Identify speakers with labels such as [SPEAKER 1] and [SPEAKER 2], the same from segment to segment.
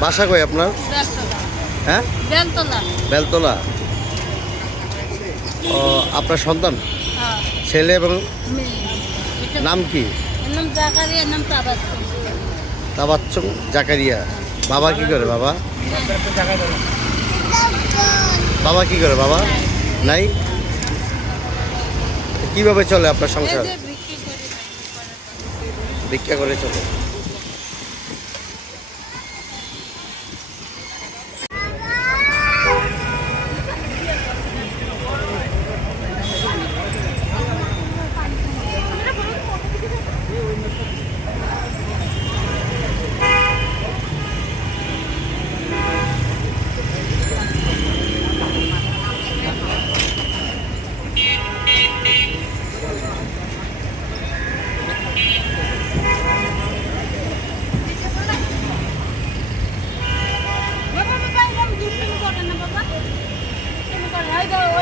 [SPEAKER 1] বাসা কই আপনার?
[SPEAKER 2] বেলতলা।
[SPEAKER 1] হ্যাঁ?
[SPEAKER 2] বেলতলা।
[SPEAKER 1] ও আপনার সন্তান?
[SPEAKER 2] হ্যাঁ।
[SPEAKER 1] ছেলে এবং নাম কি? তাবাচ্চম জাকারিয়া বাবা কি করে বাবা? বাবা কি করে বাবা? নাই? কীভাবে চলে আপনার সংসার? ভিক্ষা করে চলে।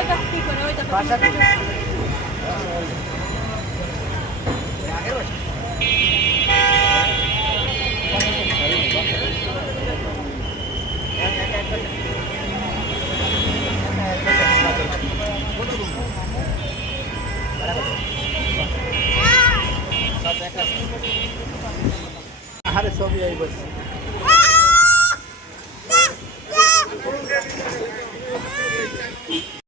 [SPEAKER 2] না। ওই দেখো ওই দেখো কি করে ওই দেখো
[SPEAKER 3] আরে ছবি আই বসে